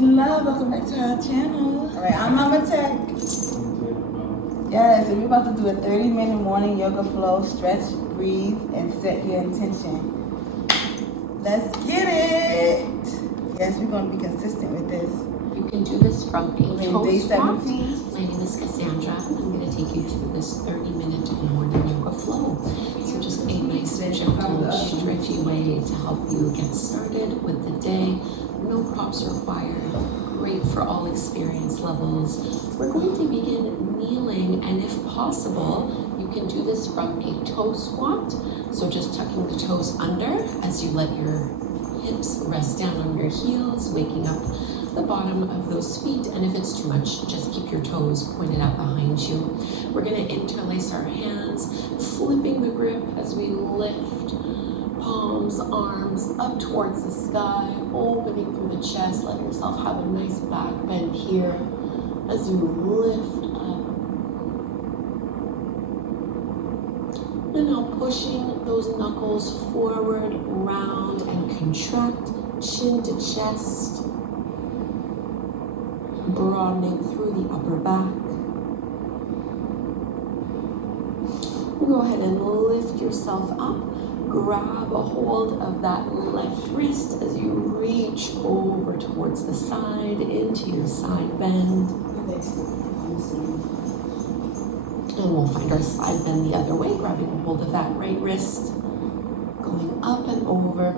and love, welcome back to our channel. All right, I'm Mama TEC. Yes, and we're about to do a 30-minute morning yoga flow, stretch, breathe, and set your intention. Let's get it. Yes, we're going to be consistent with this. You can do this from a toe day squat. 17. My name is Cassandra, and I'm going to take you through this 30-minute morning yoga flow. So just a nice, gentle, stretchy way to help you get started with the day. No props required. Great for all experience levels. We're going to begin kneeling, and if possible, you can do this from a toe squat. So just tucking the toes under as you let your hips rest down on your heels, waking up the bottom of those feet, and if it's too much, just keep your toes pointed out behind you. We're going to interlace our hands, flipping the grip as we lift palms, arms up towards the sky, opening through the chest. Let yourself have a nice back bend here as you lift up. And now pushing those knuckles forward, round, and contract, chin to chest. Broadening through the upper back. Go ahead and lift yourself up. Grab a hold of that left wrist as you reach over towards the side into your side bend. And we'll find our side bend the other way, grabbing a hold of that right wrist, going up and over.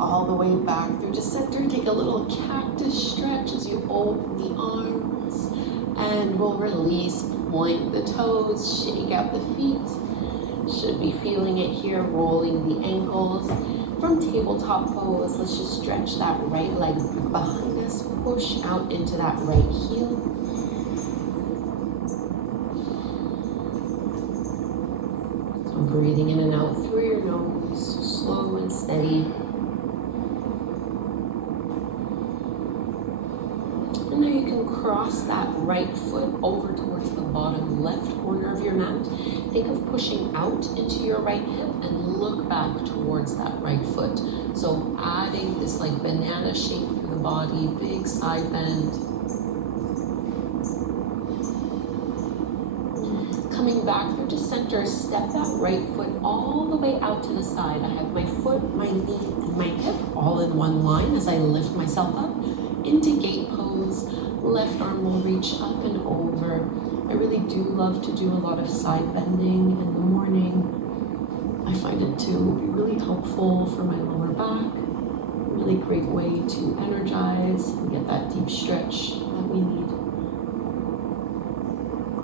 All the way back through to center. Take a little cactus stretch as you open the arms, and we'll release. Point the toes, shake out the feet. Should be feeling it here, rolling the ankles. From tabletop pose, let's just stretch that right leg behind us, push out into that right heel. So breathing in and out through your nose, slow and steady. And now you can cross that right foot over towards the bottom left corner of your mat. Think of pushing out into your right hip and look back towards that right foot. So adding this like banana shape through the body, big side bend. Coming back through to center, step that right foot all the way out to the side. I have my foot, my knee, and my hip all in one line as I lift myself up into gate pose. Left arm will reach up and over. I really do love to do a lot of side bending in the morning. I find it to be really helpful for my lower back. Really great way to energize and get that deep stretch that we need.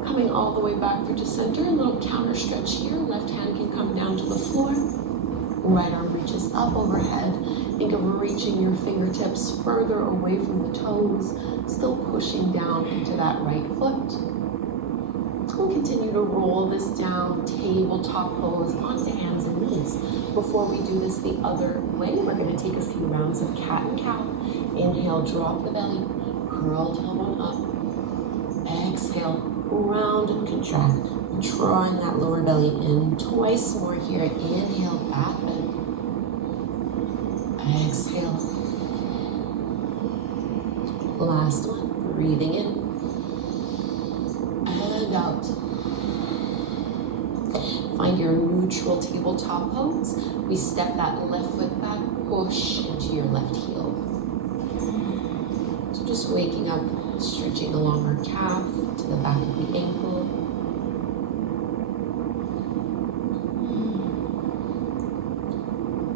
Coming all the way back through to center, a little counter stretch here. Left hand can come down to the floor. Right arm reaches up overhead. Think of reaching your fingertips further away from the toes, still pushing down into that right foot. We'll continue to roll this down, tabletop pose onto hands and knees. Before we do this the other way, we're going to take a few rounds of cat and cow. Inhale, drop the belly, curl tailbone up. Exhale, round and contract, drawing that lower belly in. Twice more here. Inhale, back bend. Exhale. Last one, breathing in and out. Find your neutral tabletop pose. We step that left foot back, push into your left heel. So just waking up, stretching along our calf to the back of the ankle.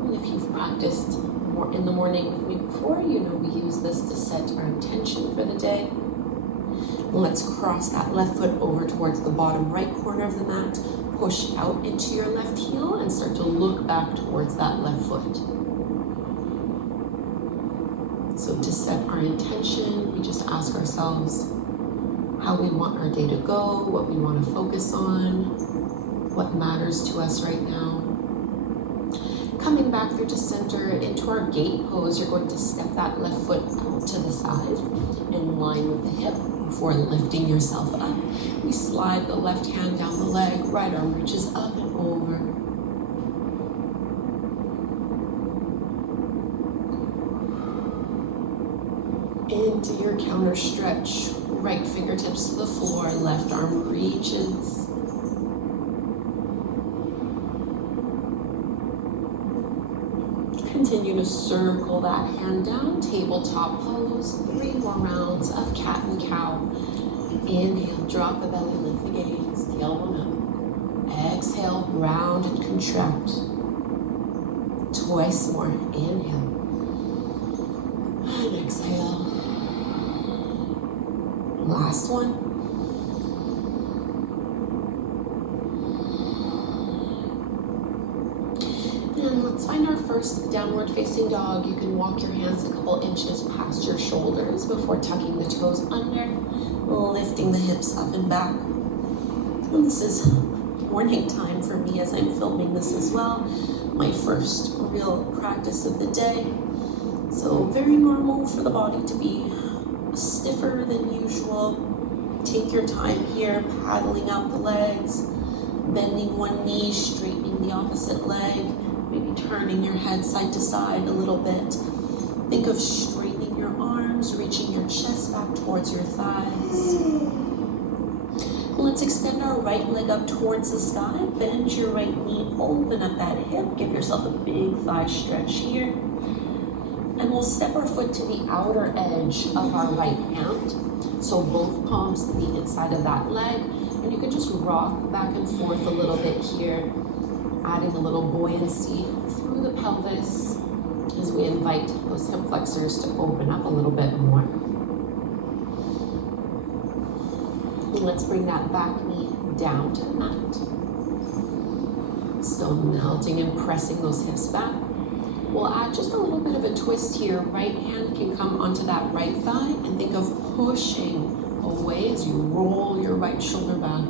And if you've practiced in the morning with me before, you know we use this to set our intention for the day. Let's cross that left foot over towards the bottom right corner of the mat, push out into your left heel, and start to look back towards that left foot. So to set our intention, we just ask ourselves how we want our day to go, what we want to focus on, what matters to us right now. Coming back through to center into our gate pose, you're going to step that left foot out to the side in line with the hip before lifting yourself up. We slide the left hand down the leg, right arm reaches up and over. Into your counter stretch. Right fingertips to the floor, left arm reaches. Continue to circle that hand down, tabletop pose. 3 more rounds of cat and cow. Inhale, drop the belly, lift the gaze, tailbone up. Exhale, round and contract. Twice more. Inhale. And exhale. Last one. And let's find our first downward facing dog. You can walk your hands a couple inches past your shoulders before tucking the toes under, lifting the hips up and back. And this is morning time for me as I'm filming this as well. My first real practice of the day. So very normal for the body to be stiffer than usual. Take your time here, paddling out the legs, bending one knee, straightening the opposite leg, maybe turning your head side to side a little bit. Think of straightening your arms, reaching your chest back towards your thighs. Let's extend our right leg up towards the sky. Bend your right knee, open up that hip. Give yourself a big thigh stretch here. And we'll step our foot to the outer edge of our right hand. So both palms to the inside of that leg. And you can just rock back and forth a little bit here, adding a little buoyancy through the pelvis as we invite those hip flexors to open up a little bit more. And let's bring that back knee down to the mat. Still melting and pressing those hips back. We'll add just a little bit of a twist here. Right hand can come onto that right thigh and think of pushing away as you roll your right shoulder back.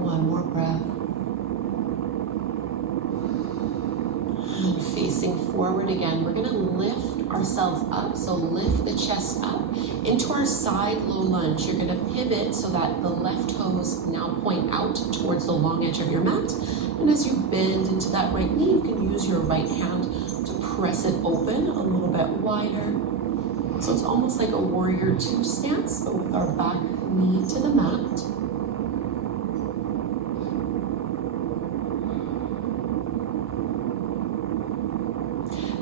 One more breath. And facing forward again, we're gonna lift ourselves up. So lift the chest up into our side low lunge. You're gonna pivot so that the left toes now point out towards the long edge of your mat. And as you bend into that right knee, you can use your right hand to press it open a little bit wider. So it's almost like a warrior 2 stance, but with our back knee to the mat.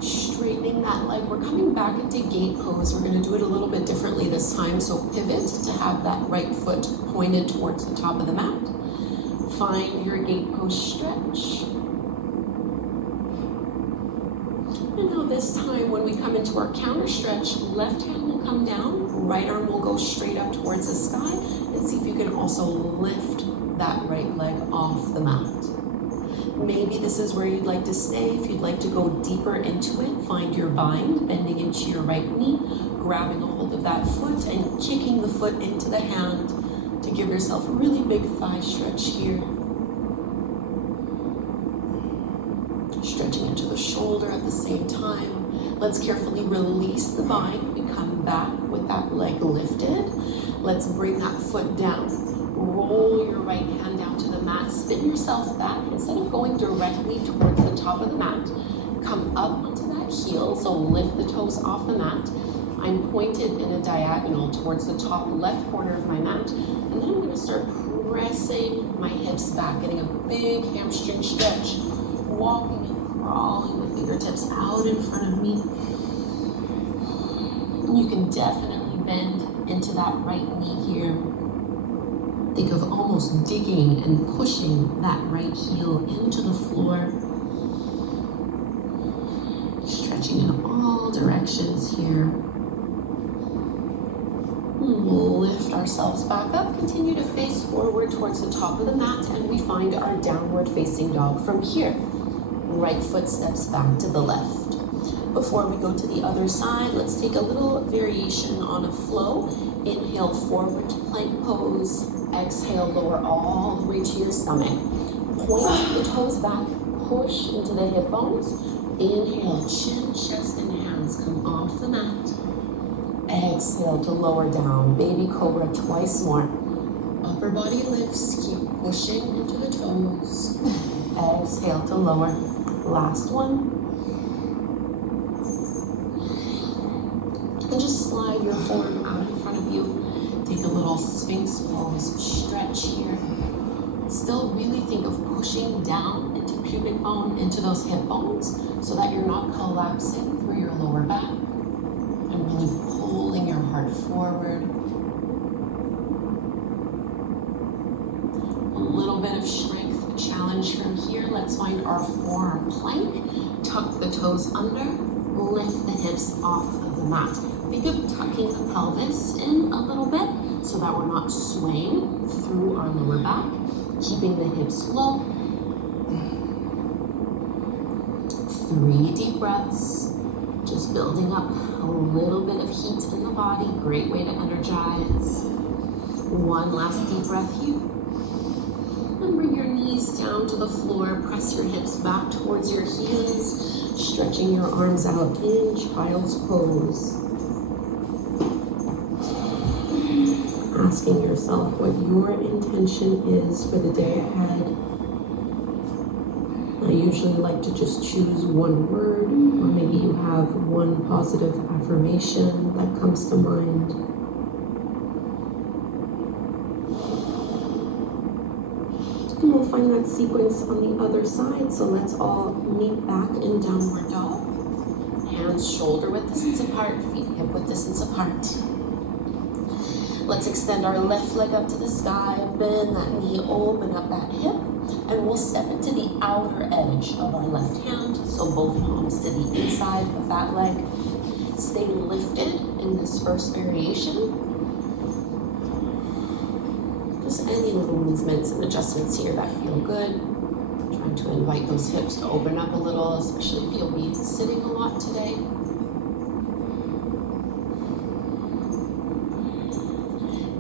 Straightening that leg. We're coming back into gate pose. We're going to do it a little bit differently this time. So pivot to have that right foot pointed towards the top of the mat. Find your gate pose stretch. And now this time when we come into our counter stretch, left hand will come down, right arm will go straight up towards the sky, and see if you can also lift that right leg off the mat. Maybe this is where you'd like to stay. If you'd like to go deeper into it, find your bind, bending into your right knee, grabbing a hold of that foot and kicking the foot into the hand to give yourself a really big thigh stretch here. Stretching into the shoulder at the same time. Let's carefully release the bind. We come back with that leg lifted. Let's bring that foot down. Roll your right hand down to the mat. Spin yourself back. Instead of going directly towards the top of the mat, come up onto that heel. So lift the toes off the mat. I'm pointed in a diagonal towards the top left corner of my mat. And then I'm going to start pressing my hips back, getting a big hamstring stretch. Walking and crawling the fingertips out in front of me. And you can definitely bend into that right knee here. Think of almost digging and pushing that right heel into the floor. Stretching in all directions here. We'll lift ourselves back up, continue to face forward towards the top of the mat, and we find our downward facing dog from here. Right foot steps back to the left. Before we go to the other side, let's take a little variation on a flow. Inhale, forward to plank pose. Exhale, lower all the way to your stomach. Point the toes back, push into the hip bones. Inhale, chin, chest, and hands come off the mat. Exhale to lower down, baby cobra twice more. upper body lifts. Keep pushing into the toes. Exhale to lower. Last one. And just slide your form out in front of you. Take a little Sphinx pose, stretch here. Still really think of pushing down into pubic bone, into those hip bones, so that you're not collapsing through your lower back. And really pulling your heart forward. A little bit of strength challenge from here. Let's find our forearm plank. Tuck the toes under, lift the hips off of the mat. Think of tucking the pelvis in a little bit so that we're not swaying through our lower back, keeping the hips low. 3 deep breaths, just building up a little bit of heat in the body. Great way to energize. 1 last deep breath here. And bring your knees down to the floor. Press your hips back towards your heels, stretching your arms out in child's pose. Asking yourself what your intention is for the day ahead. I usually like to just choose 1 word, or maybe you have 1 positive affirmation that comes to mind. And we'll find that sequence on the other side, so let's all meet back in downward dog. Hands shoulder width distance apart, feet hip width distance apart. Let's extend our left leg up to the sky, bend that knee, open up that hip, and we'll step into the outer edge of our left hand, so both palms to the inside of that leg. Stay lifted in this first variation. Just any little movements and adjustments here that feel good. Trying to invite those hips to open up a little, especially if you'll be sitting a lot today.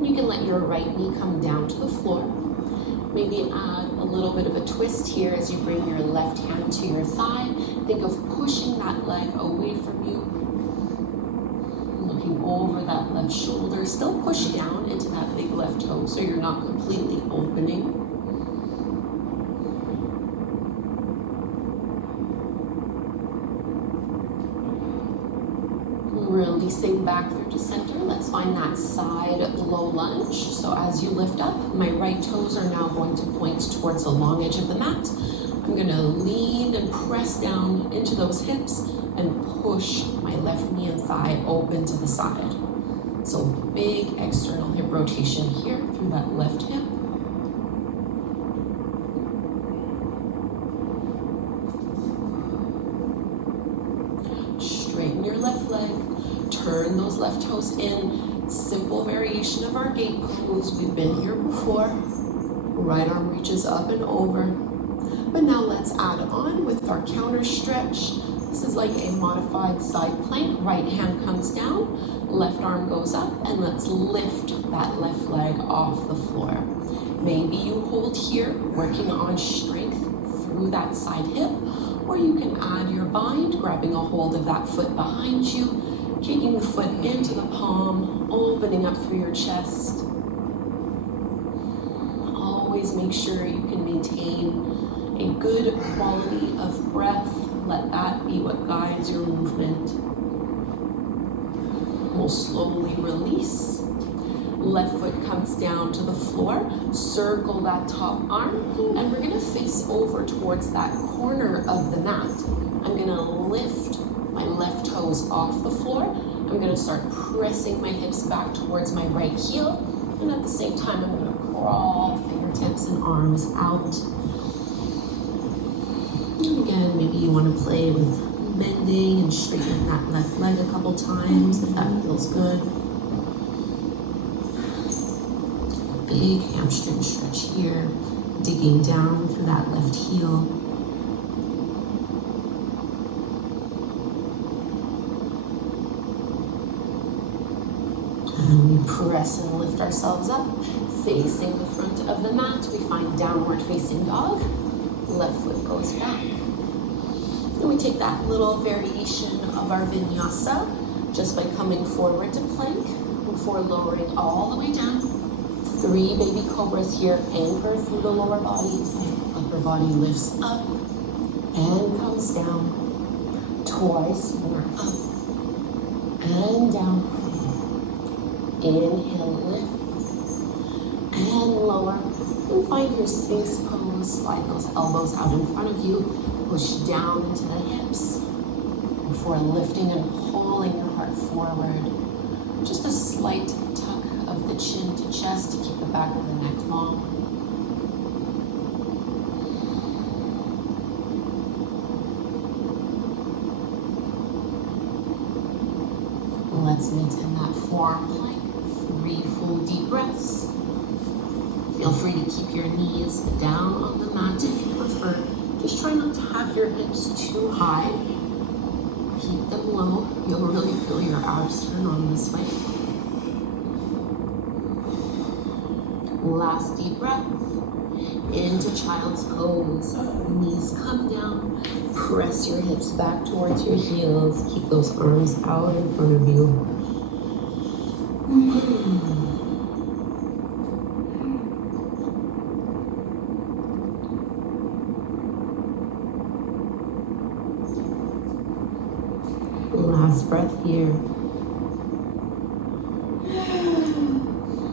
You can let your right knee come down to the floor. Maybe add a little bit of a twist here as you bring your left hand to your thigh. Think of pushing that leg away from you. Looking over that left shoulder. Still push down into that big left toe so you're not completely opening. Releasing back through to center. Let's find that side low lunge. So as you lift up, my right toes are now going to point towards the long edge of the mat. I'm going to lean and press down into those hips and push my left knee and thigh open to the side. So big external hip rotation here through that left hip. Straighten your left leg. Turn those left toes in. Simple variation of our gate pose. We've been here before. Right arm reaches up and over. But now let's add on with our counter stretch. This is like a modified side plank. Right hand comes down, left arm goes up, and let's lift that left leg off the floor. Maybe you hold here, working on strength through that side hip, or you can add your bind, grabbing a hold of that foot behind you, kicking the foot into the palm, opening up through your chest. Always make sure you can maintain a good quality of breath. Let that be what guides your movement. We'll slowly release. Left foot comes down to the floor. Circle that top arm, and we're gonna face over towards that corner of the mat. I'm gonna lift my left toes off the floor. I'm gonna start pressing my hips back towards my right heel, and at the same time, I'm gonna crawl fingertips and arms out. And again, maybe you want to play with bending and straightening that left leg a couple times if that feels good. Big hamstring stretch here, digging down through that left heel. And we press and lift ourselves up, facing the front of the mat. We find downward facing dog. Left foot goes back. And we take that little variation of our vinyasa just by coming forward to plank before lowering all the way down. 3 baby cobras here, anchor through the lower body. Upper body lifts up and comes down. Twice more, up and down. Inhale, lift and lower. And find your Sphinx pose. Slide those elbows out in front of you. Push down into the hips before lifting and pulling your heart forward. Just a slight tuck of the chin to chest to keep the back of the neck long. Let's maintain that forearm plank. 3 full deep breaths. Feel free to keep your knees down on the mat if you prefer. Just try not to have your hips too high. Keep them low. You'll really feel your abs turn on this way. Last deep breath. Into child's pose. Knees come down. Press your hips back towards your heels. Keep those arms out in front of you. Last breath here.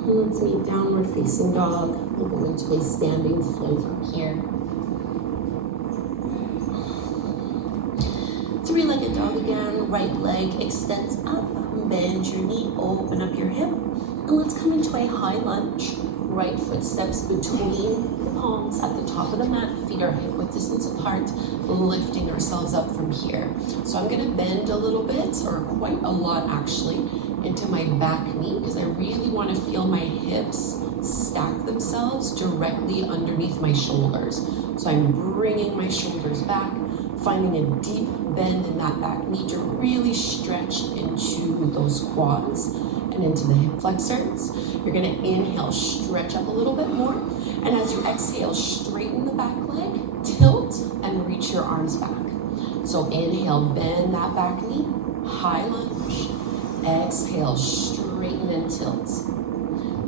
Let's meet downward facing dog. We're going to a standing flow from here. 3-legged dog again. Right leg extends up. Bend your knee, open up your hip. And let's come into a high lunge. Right foot steps between the palms at the top of the mat. Feet are hip width distance apart, lifting ourselves up from here. So I'm gonna bend a little bit, or quite a lot actually, into my back knee because I really want to feel my hips stack themselves directly underneath my shoulders. So I'm bringing my shoulders back, finding a deep bend in that back knee to really stretch into those quads and into the hip flexors. You're gonna inhale, stretch up a little bit more. And as you exhale, straighten the back leg, tilt, and reach your arms back. So inhale, bend that back knee, high lunge. Exhale, straighten and tilt.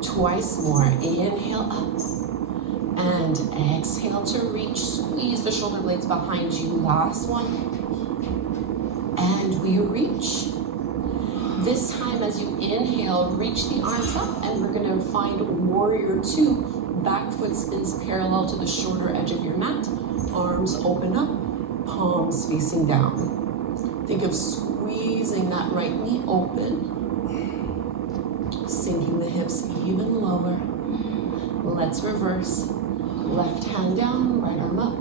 Twice more, inhale up. And exhale to reach, squeeze the shoulder blades behind you. Last one. And we reach. This time as you inhale, reach the arms up and we're gonna find warrior 2. Back foot spins parallel to the shoulder edge of your mat. Arms open up, palms facing down. Think of squeezing that right knee open. Sinking the hips even lower. Let's reverse. Left hand down, right arm up.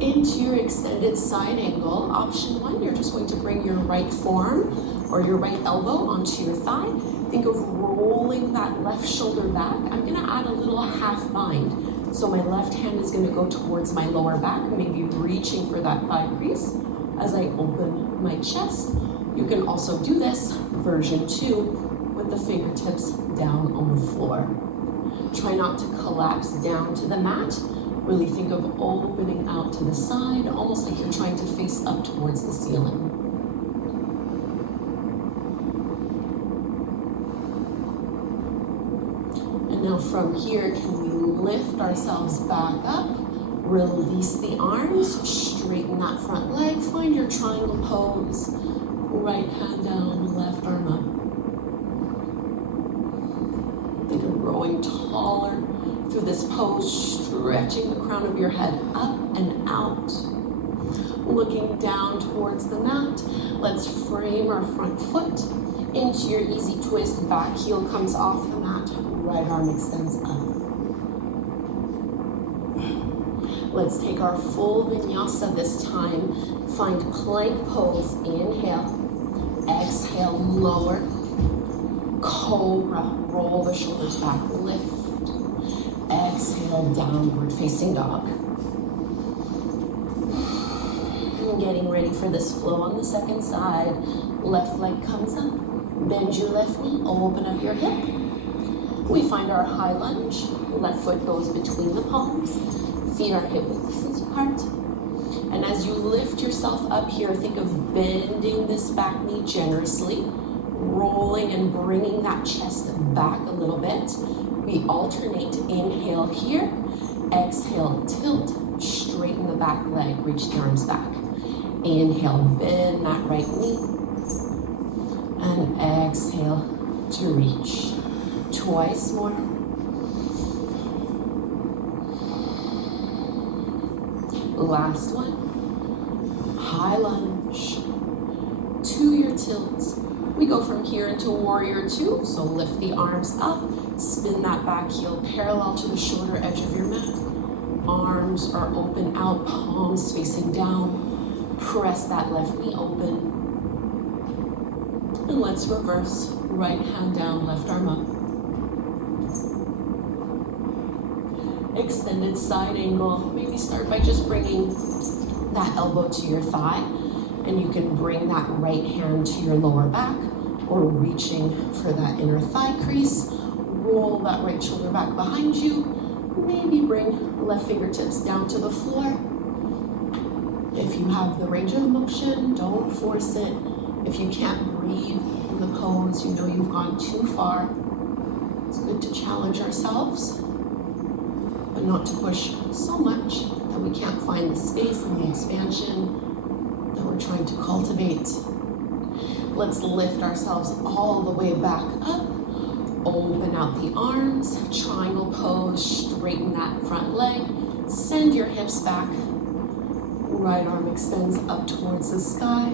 Into your extended side angle. Option 1, you're just going to bring your right forearm or your right elbow onto your thigh. Think of rolling that left shoulder back. I'm gonna add a little half bind. So my left hand is gonna go towards my lower back, maybe reaching for that thigh crease as I open my chest. You can also do this, version 2, with the fingertips down on the floor. Try not to collapse down to the mat. Really think of opening out to the side, almost like you're trying to face up towards the ceiling. And now from here, can we lift ourselves back up? Release the arms, straighten that front leg, find your triangle pose. Right hand down, left arm up. Think of growing taller through this pose, stretching the crown of your head up and out. Looking down towards the mat, let's frame our front foot into your easy twist. Back heel comes off the mat, right arm extends up. Let's take our full vinyasa this time. Find plank pose, inhale. Exhale, lower. Cobra, roll the shoulders back, lift. Exhale, downward facing dog. Getting ready for this flow on the second side. Left leg comes up. Bend your left knee, open up your hip. We find our high lunge. Left foot goes between the palms. Feet are hip width distance apart. And as you lift yourself up here, think of bending this back knee generously. rolling and bringing that chest back a little bit. We alternate, inhale here, exhale, tilt, straighten the back leg, reach the arms back. Inhale, bend that right knee, and exhale to reach. Twice more. Last one. High lunge to your tilt. We go from here into warrior two, so lift the arms up, spin that back heel parallel to the shoulder edge of your mat. Arms are open out, palms facing down. Press that left knee open. And let's reverse. Right hand down, left arm up. Extended side angle. Maybe start by just bringing that elbow to your thigh. And you can bring that right hand to your lower back or reaching for that inner thigh crease. Roll that right shoulder back behind you. Maybe bring left fingertips down to the floor. If you have the range of motion, don't force it. If you can't breathe in the pose, you know you've gone too far. It's good to challenge ourselves, but not to push so much that we can't find the space and the expansion that we're trying to cultivate. Let's lift ourselves all the way back up. Open out the arms, triangle pose, straighten that front leg. Send your hips back. Right arm extends up towards the sky.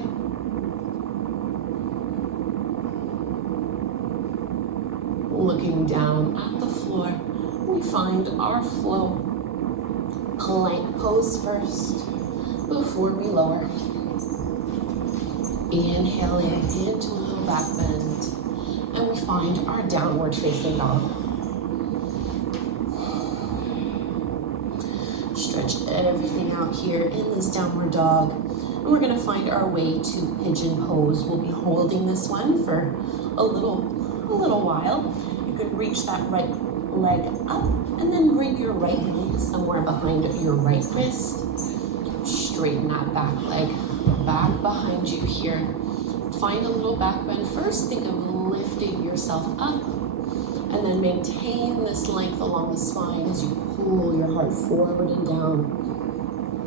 Looking down at the floor, we find our flow. Plank pose first before we lower. Inhaling into a little back bend, and we find our downward facing dog. Stretch everything out here in this downward dog, and we're going to find our way to pigeon pose. We'll be holding this one for a little while. You could reach that right leg up, and then bring your right knee somewhere behind your right wrist. Straighten that back leg back behind you here. Find a little back bend first. Think of lifting yourself up, and then maintain this length along the spine as you pull your heart forward and down.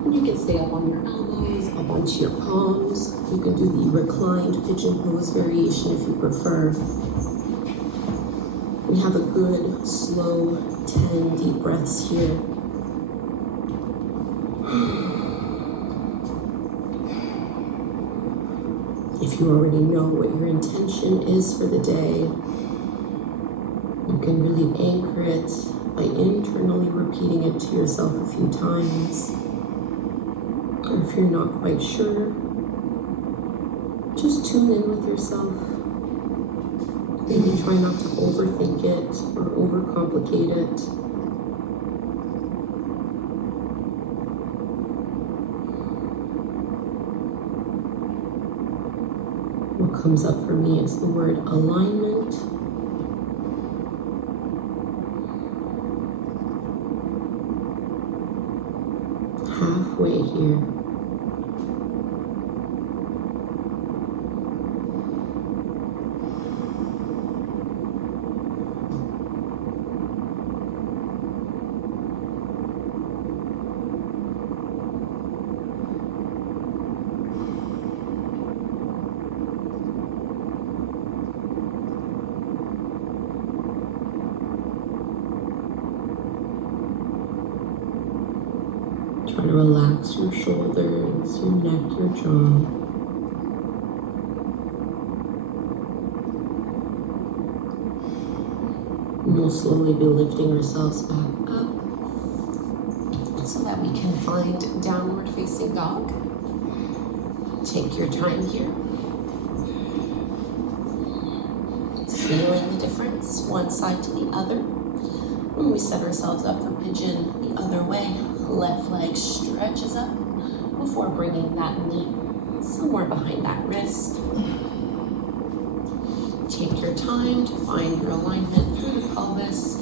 And you can stay up on your elbows, up onto your palms. You can do the reclined pigeon pose variation if you prefer. We have a good, slow 10 deep breaths here. If you already know what your intention is for the day, you can really anchor it by internally repeating it to yourself a few times. Or if you're not quite sure, just tune in with yourself. Maybe try not to overthink it or overcomplicate it. What comes up for me is the word alignment. Halfway here. Try to relax your shoulders, your neck, your jaw. And we'll slowly be lifting ourselves back up so that we can find downward facing dog. Take your time here. Feeling the difference, one side to the other. When we set ourselves up for pigeon the other way, left leg stretches up before bringing that knee somewhere behind that wrist. Take your time to find your alignment through the pelvis,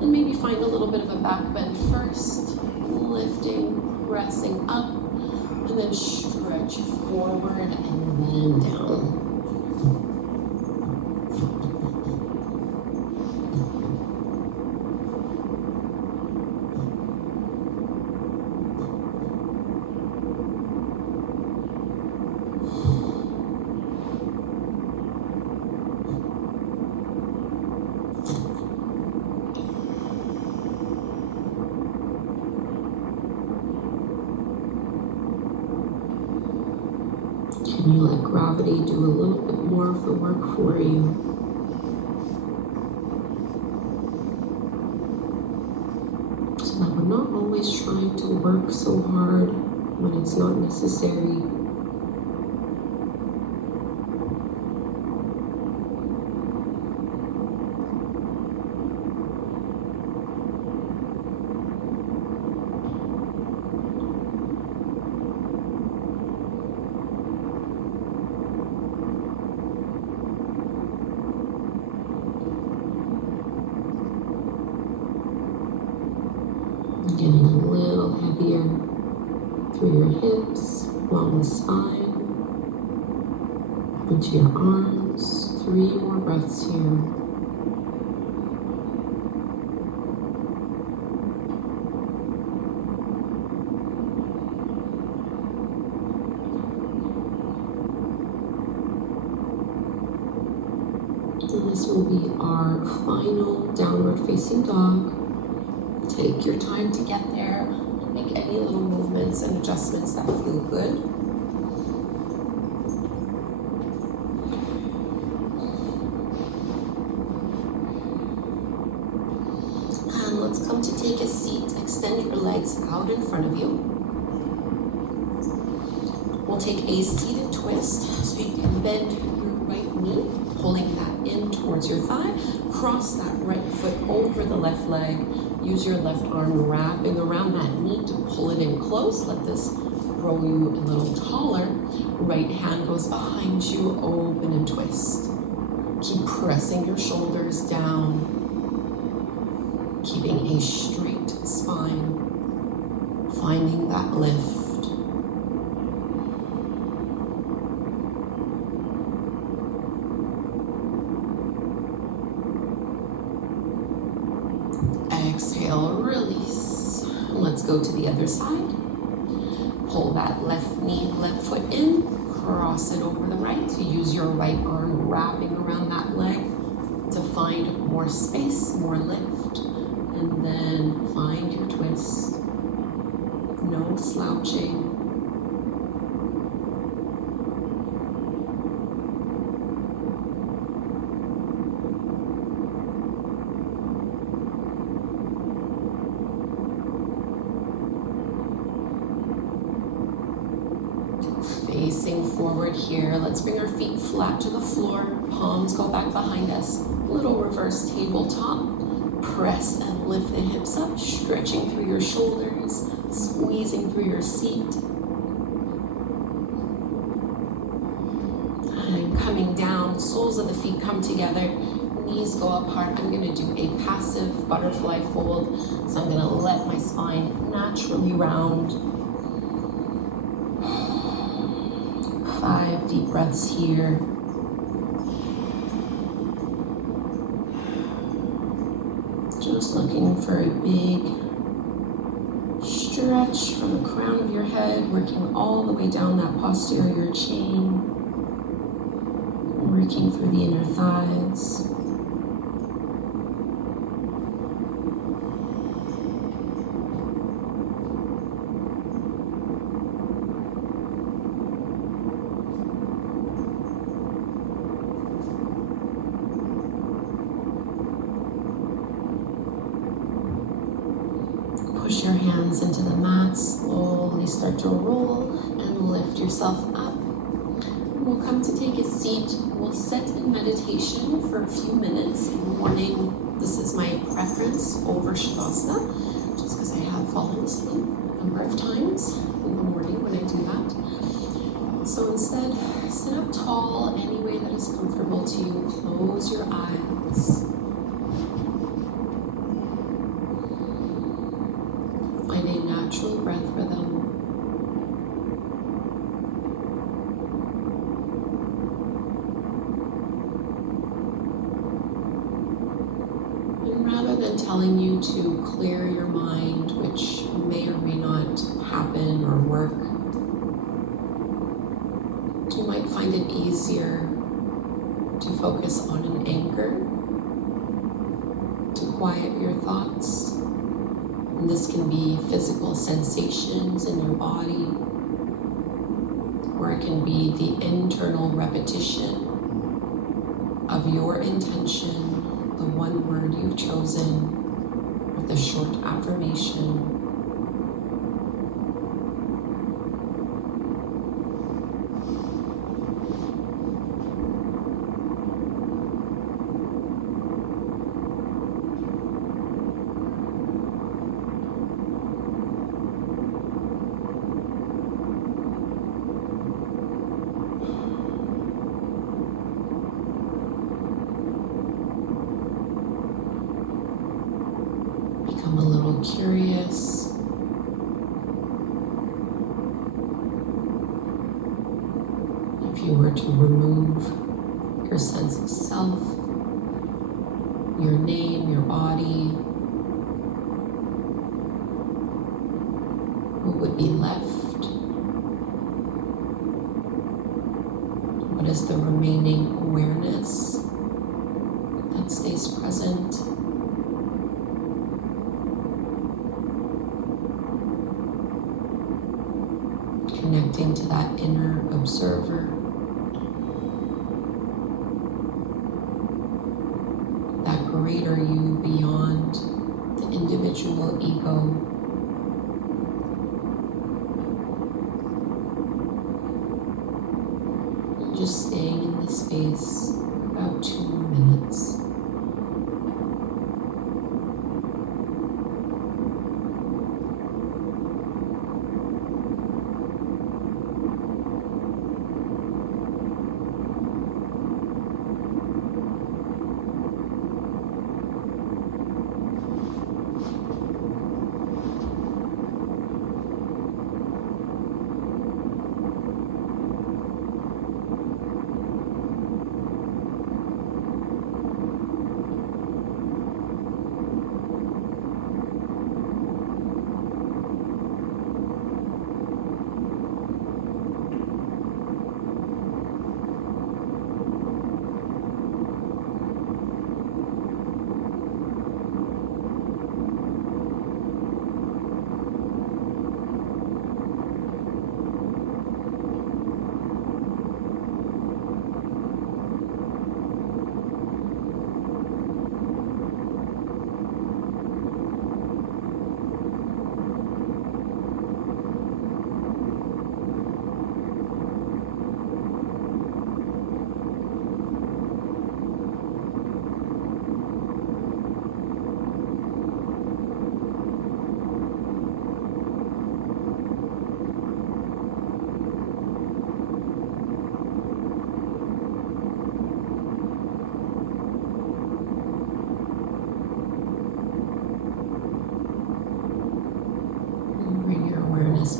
and maybe find a little bit of a back bend first, lifting, pressing up, and then stretch forward and then down. And you let gravity do a little bit more of the work for you. So that we're not always trying to work so hard when it's not necessary. Getting a little heavier through your hips, along the spine, into your arms. 3 more breaths here. And this will be our final downward facing dog. Take your time to get there. Make any little movements and adjustments that feel good. And let's come to take a seat. Extend your legs out in front of you. We'll take a seated twist so you can bend your right knee, pulling that in towards your thigh. Cross that right foot over the left leg. Use your left arm wrapping around that knee to pull it in close. Let this grow you a little taller. Right hand goes behind you, open and twist. Keep pressing your shoulders down, keeping a straight spine, finding that lift. Exhale, release. Let's go to the other side. Pull that left knee, left foot in, cross it over the right. So use your right arm wrapping around that leg to find more space, more lift. And then find your twist. No slouching. Facing forward here. Let's bring our feet flat to the floor. Palms go back behind us. Little reverse tabletop. Press and lift the hips up, stretching through your shoulders, squeezing through your seat. And coming down, soles of the feet come together, knees go apart. I'm going to do a passive butterfly fold. So I'm going to let my spine naturally round. 5 deep breaths here. Just looking for a big stretch from the crown of your head, working all the way down that posterior chain, working through the inner thighs. Push your hands into the mat, slowly start to roll and lift yourself up. We'll come to take a seat. We'll sit in meditation for a few minutes. In the morning, this is my preference over Shavasana, just because I have fallen asleep a number of times in the morning when I do that. So instead, sit up tall any way that is comfortable to you. Close your eyes. Find a natural breath rhythm. And rather than telling you to clear your mind, which may or may not happen or work, you might find it easier to focus on an anchor, to quiet your thoughts. And this can be physical sensations in your body or or it can be the internal repetition of your intention, the one word you've chosen, or the short affirmation. Become a little curious. If you were to remove your sense of self, your name, your body, what would be left? What is the remaining awareness that stays present? Connecting to that inner observer, that greater you beyond the individual ego. Just staying in this space about 2 more minutes.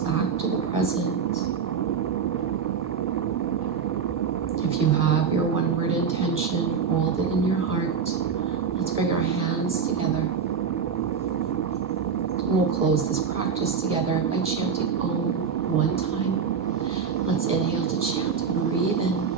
Back to the present. If you have your one-word intention, hold it in your heart. Let's bring our hands together. And we'll close this practice together by chanting Om one time. Let's inhale to chant and breathe in.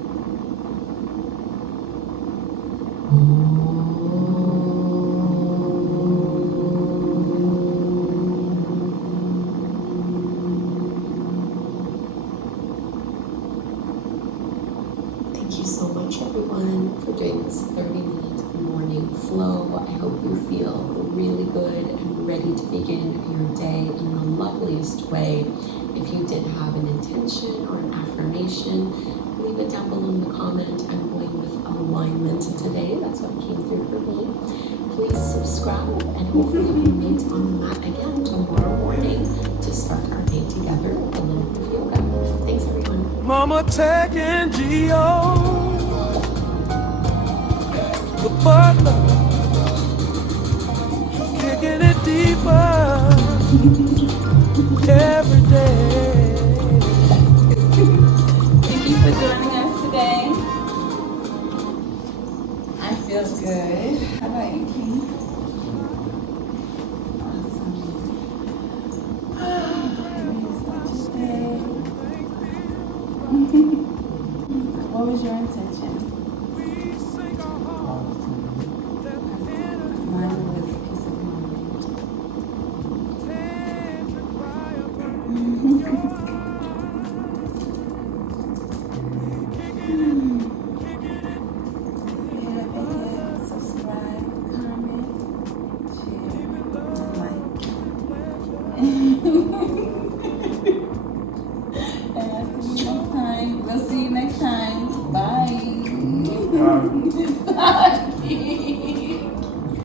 Everyone, for doing this 30-minute morning flow. I hope you feel really good and ready to begin your day in the loveliest way. If you did have an intention or an affirmation, leave it down below in the comment. I'm going with alignment today. That's what came through for me. Please subscribe and hopefully we meet on the mat again tomorrow morning to start our day together with a little bit of yoga. Thanks, everyone. Mama TEC Gio. The butler, kicking it deeper every day. Thank you for joining us today. I feel good. How about you, King? Awesome. What was your intention?